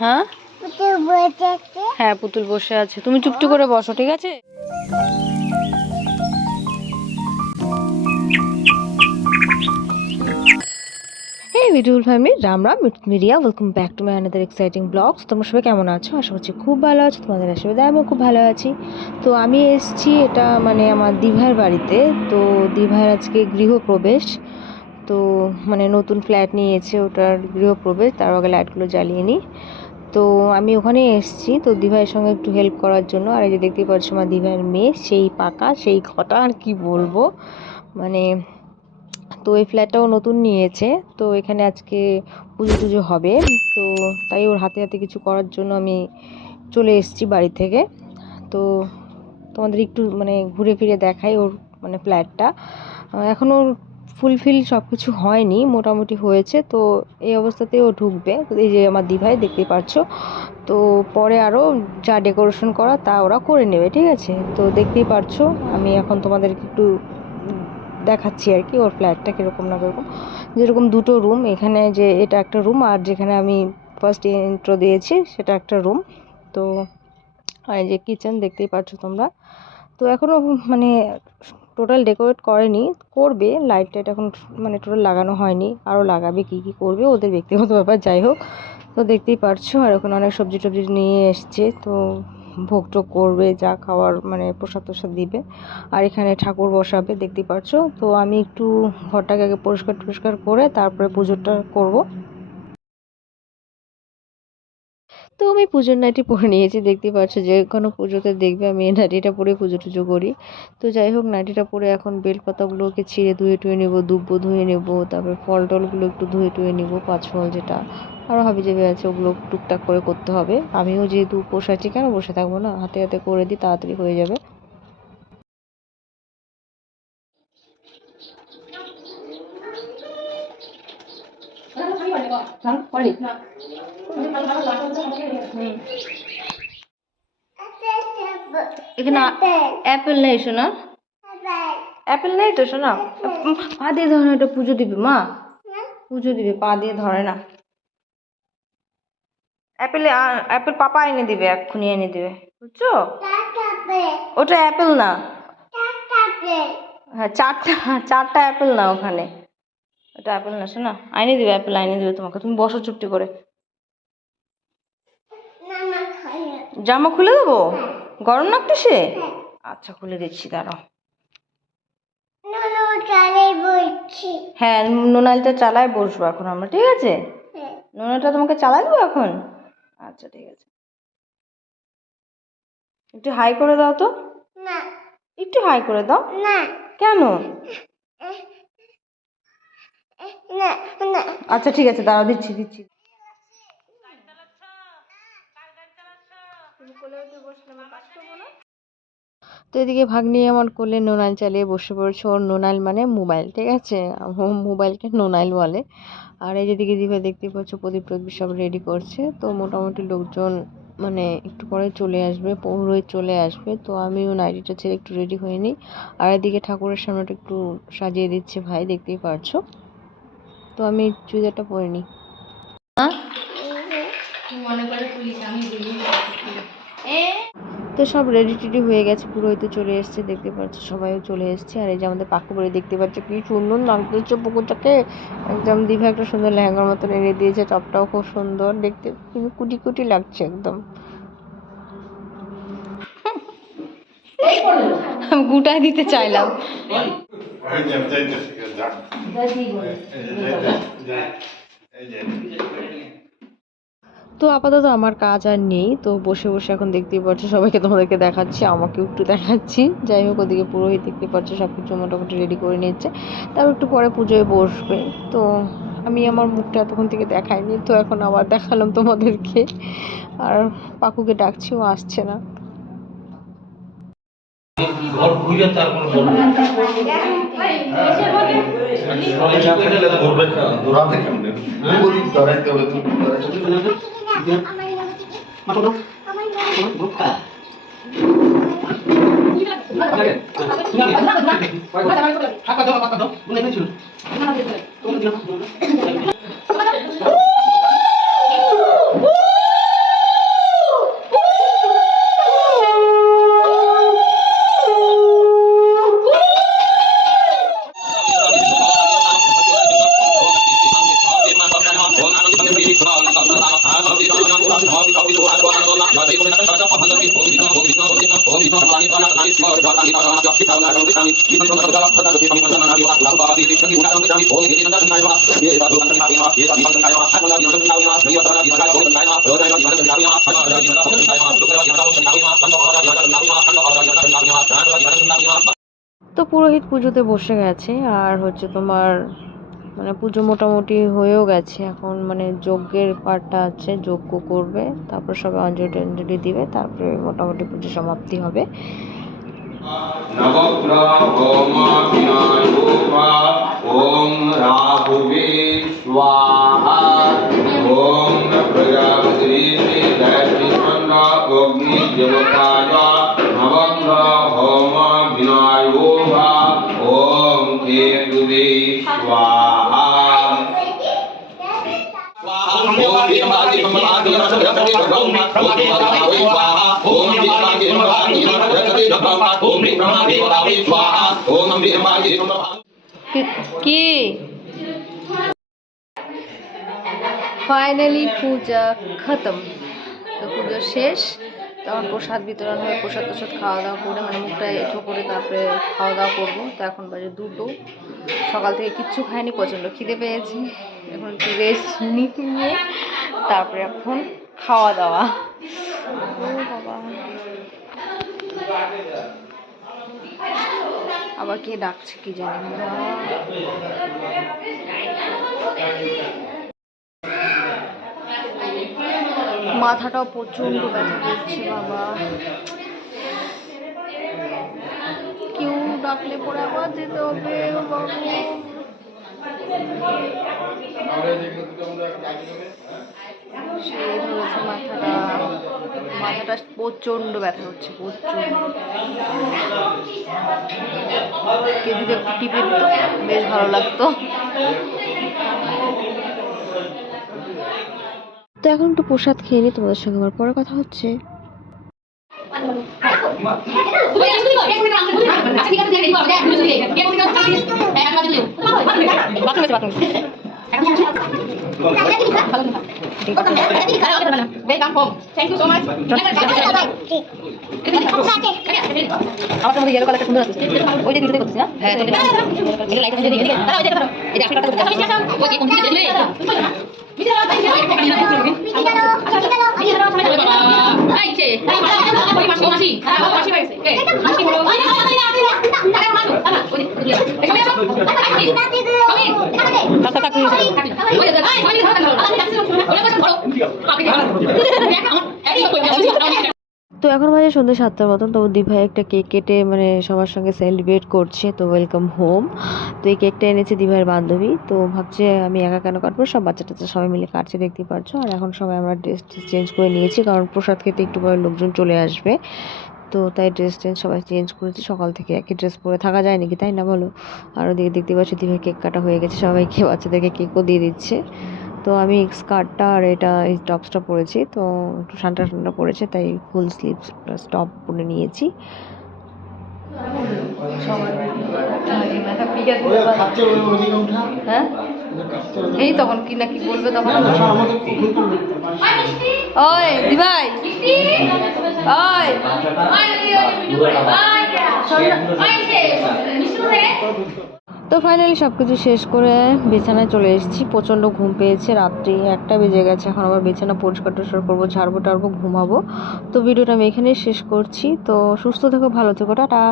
হ্যাঁ হ্যাঁ, পুতুল বসে আছে, তুমি চুপটি করে বসো, ঠিক আছে? Hey beautiful family, Ram Ram, it's Miria. Welcome back to my another exciting vlogs. তোমরা সবাই কেমন আছো? আশা করছি খুব ভালো আছো, তোমাদের আশীর্বাদে আমিও খুব ভালো আছি। তো আমি এসেছি এটা মানে আমার দিভাইয়ের বাড়িতে। তো দিভাইয়ের আজকে গৃহপ্রবেশ, তো মানে নতুন ফ্ল্যাট নিয়েছে, ওটার গৃহপ্রবেশ, তার আগে লাইটগুলো জ্বালিয়ে নিই। তো আমি ওখানে এসেছি তো দিভাইয়ের সঙ্গে একটু হেল্প করার জন্য। আর এই যে দেখতেই পাচ্ছ আমার দিভাইয়ের মেয়ে, সেই পাকা সেই ঘটা, আর কি বলবো মানে। তো এই ফ্ল্যাটটাও নতুন নিয়েছে, তো এখানে আজকে পুজো টুজো হবে, তো তাই ওর হাতে হাতে কিছু করার জন্য আমি চলে এসেছি বাড়ি থেকে। তো তোমাদের একটু মানে ঘুরে ফিরে দেখাই ওর মানে ফ্ল্যাটটা। এখনও ফুলফিল সব কিছু হয়নি, মোটামুটি হয়েছে। তো এই অবস্থাতে ও ঢুকবে। এই যে আমার দিভাই, দেখতেই পাচ্ছ। তো পরে আরও যা ডেকোরেশন করা তা ওরা করে নেবে, ঠিক আছে? তো দেখতেই পারছো, আমি এখন তোমাদেরকে একটু দেখাচ্ছি আর কি ওর ফ্ল্যাটটা কীরকম না কীরকম। যেরকম দুটো রুম, এখানে যে এটা একটা রুম, আর যেখানে আমি ফার্স্ট ইন্ট্রো দিয়েছি সেটা একটা রুম। তো আর এই যে কিচেন দেখতেই পাচ্ছ তোমরা। তো এখনও মানে টোটাল ডেকোরেট করেনি, করবে। লাইট টাইট এখন মানে টোটাল লাগানো হয়নি, আরও লাগাবে, কী কী করবে ওদের ব্যক্তিগত ব্যাপার, যাই হোক। তো দেখতেই পারছো, আর ওখানে অনেক সবজি টবজি নিয়ে এসছে, তো ভোগ টোগ করবে, যা খাওয়ার মানে প্রসাদ টসাদ দিবে। আর এখানে ঠাকুর বসাবে, দেখতেই পারছো। তো আমি একটু ঘরটাকে আগে পরিষ্কার টরিষ্কার করে তারপরে পুজোটা করব। তো আমি পুজোর নাইটি পরে নিয়েছি, দেখতেই পাচ্ছ। যে কোনো পুজোতে দেখবে আমি এই নাইটিটা পরে পুজো টুজো করি। তো যাই হোক, নাইটিটা পরে এখন বেলপাতাগুলোকে ছিঁড়ে ধুয়ে টুয়ে নেবো, দুব্বো ধুয়ে নেবো, তারপরে ফল টলগুলো একটু ধুয়ে টুয়ে নেবো, 5 ফল যেটা আরও হাবিজাবি আছে ওগুলো টুকটাক করে করতে হবে। আমিও যেহেতু উপোস আছি, কেন বসে থাকবো না, হাতে হাতে করে দিই, তাড়াতাড়ি হয়ে যাবে। এখানে অ্যাপেল নেই শোনা, অ্যাপেল নেই তো শোনা। পা দিয়ে ধরে না, এটা পুজো দিবে মা, পুজো দিবে, পা দিয়ে ধরে না। অ্যাপেল অ্যাপেল পাপা এনে দিবে, এক্ষুনি এনে দিবে, বুঝছো? ওটা অ্যাপেল না। হ্যাঁ, চারটা চারটা অ্যাপেল না ওখানে, ওটা অ্যাপেল না শোনা। আইনে দিবে, অ্যাপেল আইনে দিবে তোমাকে, তুমি বসো চুপটি করে। জামা খুলে দেবো? গরম লাগতেছে? আচ্ছা, খুলে দিচ্ছি, দাঁড়াও। হ্যাঁ, নোনালটা চালায় বসবো এখন আমরা, ঠিক আছে? নোনাটা তোমাকে চালাই দেবো এখন। আচ্ছা ঠিক আছে, একটু হাই করে দাও তো। না, একটু হাই করে দাও না। কেন? আচ্ছা ঠিক আছে, দাঁড়াও, দিচ্ছি দিচ্ছি। তো এদিকে ভাগ্নি আমার কোলে নোনাল চালিয়ে বসে পড়েছে। ওর নোনাল মানে মোবাইল, ঠিক আছে? মোবাইলকে নোনাইল বলে। আর এই যেদিকে দিকে দেখতে পাচ্ছ প্রদীপ টদীপ সব রেডি করছে। তো মোটামুটি লোকজন মানে একটু পরে চলে আসবে, পৌরোহিত চলে আসবে। তো আমিও নাইটিটা ছেড়ে একটু রেডি হয়ে নিই। আর এদিকে ঠাকুরের সামনেটা একটু সাজিয়ে দিচ্ছে ভাই, দেখতেই পারছো। তো আমি চুড়িদারটা পরে নিই। তো সব রেডি টেডি হয়ে গেছে, পুরোহিত চলে এসছে, দেখতে পাচ্ছ সবাইও চলে এসছে। আর এই যে আমাদের পাকু বাড়ি দেখতে পাচ্ছ, কি সুন্দর লাগতেছে পুকুরটাকে। একদম দিভা একটা সুন্দর লেহেঙ্গার মতন এনে দিয়েছে, টপটাও খুব সুন্দর দেখতে, কিন্তু কুটি কুটি লাগছে একদম। গুটাই দিতে চাইলাম। তো আপাতত আমার কাজ আর নেই, তো বসে বসে এখন দেখতেই পাচ্ছ সবাইকে তোমাদেরকে দেখাচ্ছি, আমাকেও একটু দেখাচ্ছি। যাই হোক, ওদিকে পুরোহিত দেখতে পাচ্ছ সব কিছু মোটামুটি রেডি করে নিচ্ছে, তারপর একটু পরে পুজোয় বসবে। তো আমি আমার মুখটা এতক্ষণ থেকে দেখাইনি, তো এখন আবার দেখালাম তোমাদেরকে। আর পাকুকে ডাকছিও, আসছে না। তো পুরোহিত পুজোতে বসে গেছে, আর হচ্ছে তোমার মানে পুজো মোটামুটি হয়েও গেছে। এখন মানে যজ্ঞের পার্টটা আছে, যজ্ঞ করবে, তারপর সবাই অঞ্জলি টঞ্জলি দিবে, তারপরে মোটামুটি পুজো সমাপ্তি হবে। ওম রাহুবে স্বাহা ওম প্রজাপতি দয়তিষ্ঠন্না অগ্নি দেবতায় নবগ্রহ হোম বিনায়োগা ওম কেতুবে স্বাহা কি ফাইনালি পূজা খতম। তো পুজো শেষ, তখন প্রসাদ বিতরণ হয়ে প্রসাদ টসাদ খাওয়া দাওয়া করে মানে মুখটা এঁঠো করে তারপরে খাওয়া দাওয়া করবো। তো এখন বাজে 2টো, সকাল থেকে কিচ্ছু খাইনি, প্রচণ্ড খিদে পেয়েছি। এখন একটু রেস্ট নিয়ে তারপরে এখন খাওয়া দাওয়া। ও বাবা, আবার কে ডাকছে কি জানি না। মাথাটাও প্রচন্ড ব্যথা করছে বাবা, কেউ ডাকলে পরে আবার যেতে হবে বাবু। সে ধরেছে মাথাটা প্রচন্ড ব্যথা হচ্ছে, প্রচন্ড। কে যদি একটু টিপে দিত বেশ ভালো লাগতো। তো এখন একটু প্রসাদ খেয়ে নিই, তোমাদের সঙ্গে আমার পরে কথা হচ্ছে। তো এখন বাজে সন্ধ্যে 7টার মতন। তো দিভাই একটা কেক কেটে মানে সবার সঙ্গে সেলিব্রেট করছে, তো ওয়েলকাম হোম। তো এই কেকটা এনেছে দিভাইয়ের বান্ধবী। তো ভাবছে আমি একা কেন কাটবো, সব বাচ্চা টাচ্চা সবাই মিলে কাটছে, দেখতে পারছো। আর এখন সবাই আমরা ড্রেস চেঞ্জ করে নিয়েছি, কারণ প্রসাদ খেতে একটু পরে লোকজন চলে আসবে। তো তাই ড্রেস সবাই চেঞ্জ করেছি। সকাল থেকে একই ড্রেস পরে থাকা যায় নাকি, তাই না বলো। আর ওদিকে দেখতে পাচ্ছি দিভাই কেক কাটা হয়ে গেছে, সবাইকে বাচ্চাদেরকে কেকও দিয়ে দিচ্ছে। তো আমি স্কার্টটা আর এটা এই টপসটা পরেছি, তো একটু ঠান্ডা ঠান্ডা পড়েছে, তাই ফুল স্লিভস টপ পরে নিয়েছি। হ্যাঁ এই তখন কি না কি বলবে তখন। ওই দিভাই, ওই তো ফাইনালি সব কিছু শেষ করে বিছানায় চলে এসেছি। প্রচণ্ড ঘুম পেয়েছে, রাত্রি 1টা বেজে গেছে। এখন আবার বিছানা পরিষ্কার টরিষ্কার করবো, ঝাড়বো টাড়বো, ঘুমাবো। তো ভিডিওটা আমি এখানেই শেষ করছি। তো সুস্থ থেকো, ভালো থেকো, টাটা।